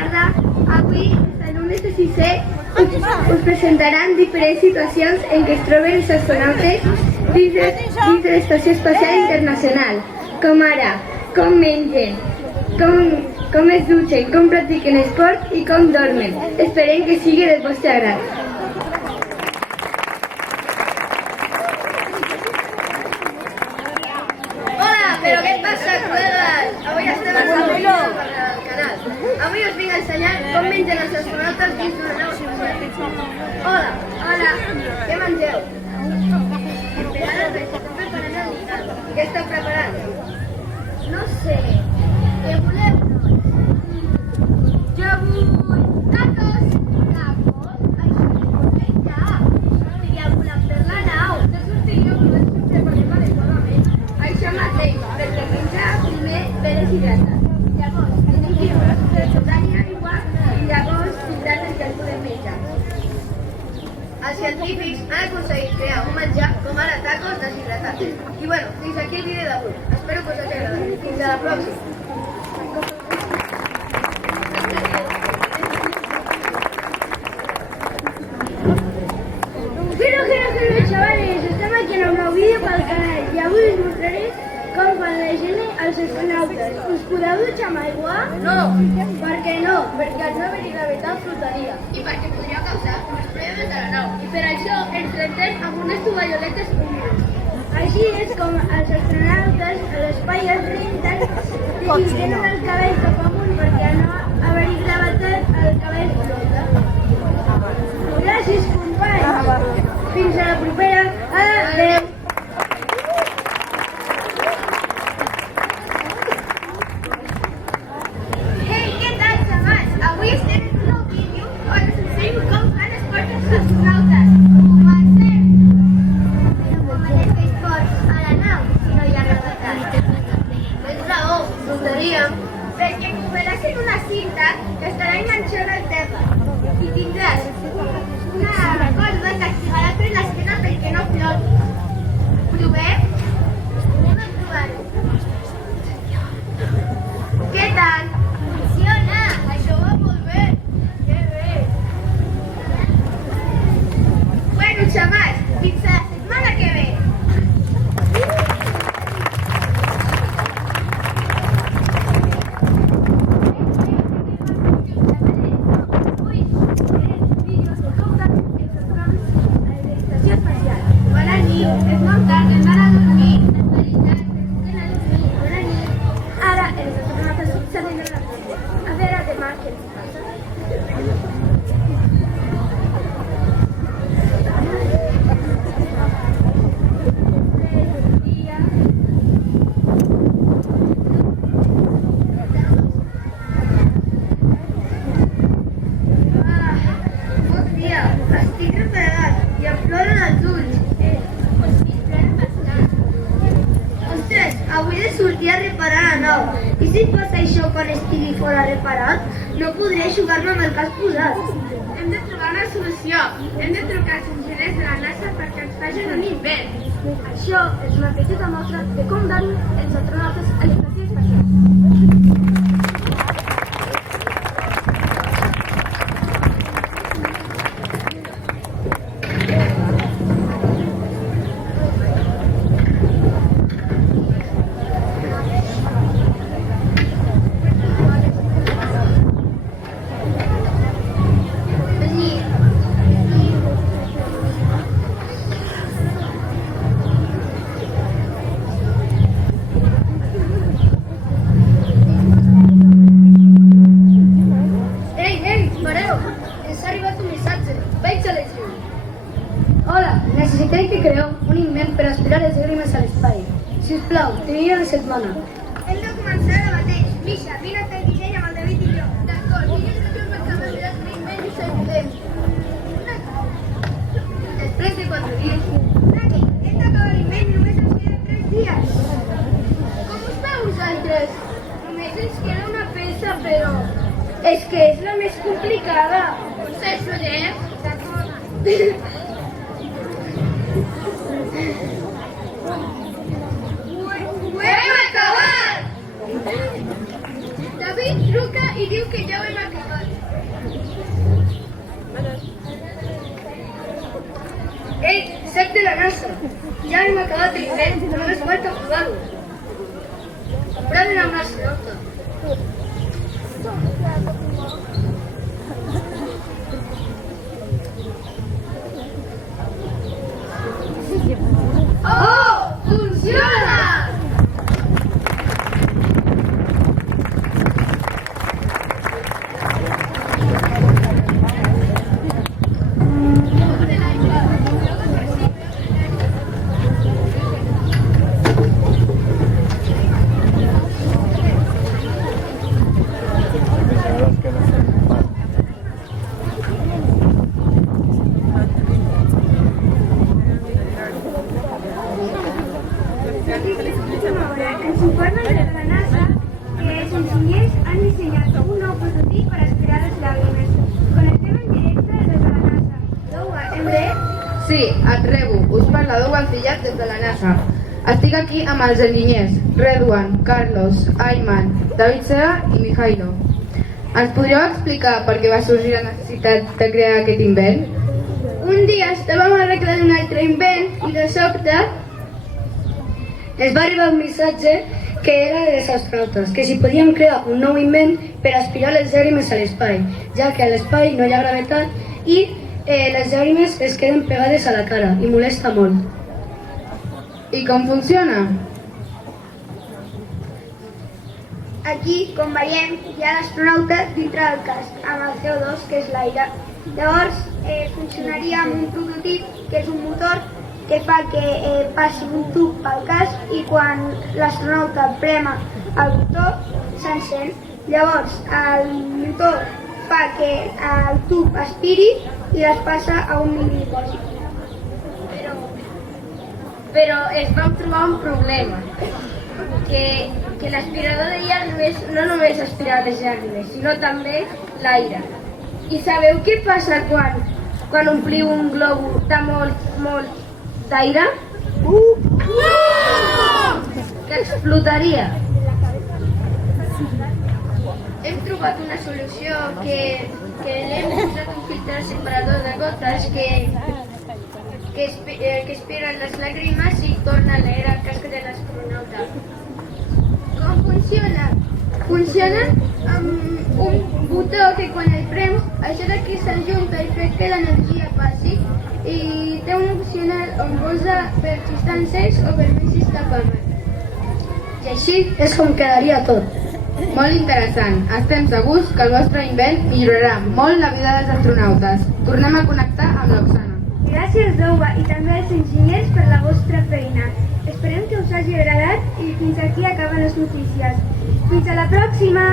tarda. Avui, els alumnes de sisè us presentaran diferents situacions en què es troben els astronautes dins de l'Estació Espacial Internacional, com ara com mengen, com es dutxen, com practiquen esport i com dormen. Esperem que sigui del vostre agrat. Però què passa, col·legues? Avui estem a Sant Pere del Canal. Avui us vinc a ensenyar com mengen els astronautes dins d'una nau espacial. Hola, hola, què mengeu? Estem preparant el dinar. Què esteu preparant? No sé, què voleu? Jo vull tacos. Tacos? Això no pot fer ja. Sortiria volant per la nau. No sortiria volant si preparem adequadament. Això mateix, perquè menjar primer ve deshidratat. Llavors, tenim que posar-hi aigua i llavors tindran el que el podem menjar. Els científics han aconseguit crear un menjar com ara tacos deshidratats. I bueno, fins aquí el vídeo d'avui. Espero que us hagi agradat. Fins a la pròxima. Hello, chavales, estem aquí en un nou vídeo pel canal i avui us mostraré com fan la higiene als astronautes. Us podeu dutxar amb aigua? No! Per què no? Perquè al no haver-hi gravetat flotaria. I perquè podria causar uns problemes de la nau. I per això ens trentem amb unes tovalloletes humides. Així és com els astronautes a l'espai es renten i tenen el cabell cap amunt perquè al no haver-hi gravetat el cabell flota. Gràcies, companys! Fins a la propera. Adéu! Hey, què tal, xamals? Avui estem en un nou vídeo on us ensenyo com fan esport els astronautes. Comencem! Com hem fet esport a la nau si no hi ha gravetat? Tens raó, flotaríem. Perquè cobraràs en una cinta que estarà enganxada al terra i tindràs una corda que activarà per l'esquena perquè no floti. Provem? Anem a provar-ho. Què tal? Funciona! Això va molt bé! Que bé! Bueno, xamals, fins a la setmana que ve! Bona nit, és molt tard, hem d'anar a dormir. Bona nit. Ara els astronautes s'han de a veure demà què ens passa. Bon dia, estic refredat i em ploren els ulls. Ostres, avui he de sortir a reparar la nau. I si passa això quan estigui fora reparat, no podré jugar-me amb el cas posat. Hem de trobar una solució. Hem de trucar als enginyers de la NASA perquè ens facin un invent. Això és una petita mostra de com van els astronautes a l'estació espacial. Necessitem que creeu un invent per aspirar les llàgrimes a l'espai. Sisplau, tenia una setmana. Hem de començar ara mateix. Misha, vine a fer el disseny amb el David i jo. D'acord, dilluns que tu vas acabar de l'invent i s'ajudem. Després de 4 dies. Nani, hem d'acabar l'invent i només ens queden 3 dies. Com esteu vosaltres? Només ens queda una peça, però... És que és la més complicada. Us ajudem? D'acord. Ho hem acabat! David truca i diu que ja ho hem acabat. Ja hem acabat l'invent, només falta provar-ho. Provin amb l'astronauta. Oh! Funciona! Ens informen des de la NASA que els enginyers han dissenyat un nou prototip per aspirar les llàgrimes. Connectem en directe des de la NASA. Doua, em ve? Sí, et rebo. Us parla Doua Alcillat des de la NASA. Estic aquí amb els enginyers Redwan, Carlos, Ayman, David Sera i Mijailo. Ens podríeu explicar per què va sorgir la necessitat de crear aquest invent? Un dia estàvem arreglant un altre invent i de sobte ens va arribar un missatge que era de les astronautes, que si podíem crear un nou invent per aspirar les llàgrimes a l'espai, ja que a l'espai no hi ha gravetat i les llàgrimes es queden pegades a la cara i molesta molt. I com funciona? Aquí, com veiem, hi ha l'astronauta dintre del casc, amb el CO2, que és l'aire. Llavors, funcionaria amb un prototip, que és un motor, que fa que passi un tub pel casc i quan l'astronauta prema el botó s'encén. Llavors el motor fa que el tub aspiri i les passa a un minidipòsit. Però es vam trobar un problema, que l'aspirador de llàgrimes no només aspira les llàgrimes, sinó també l'aire. I sabeu què passa quan ompliu un globus de molt d'aire? Que explotaria. Hem trobat una solució que l'hem posat un filtre separador de gotes que aspira les llàgrimes i torna l'aire al casc de l'astronauta. Com funciona? Funciona amb un botó que quan el prems ajuda que s'ajunta i fa que l'energia passi i té un opcional on posa per si estan secs o per si està apagat. I així és com quedaria tot. Molt interessant. Estem segurs que el vostre invent millorarà molt la vida dels astronautes. Tornem a connectar amb l'Oxana. Gràcies, Doua, i també als enginyers per la vostra feina. Esperem que us hagi agradat i fins aquí acaben les notícies. Fins a la pròxima!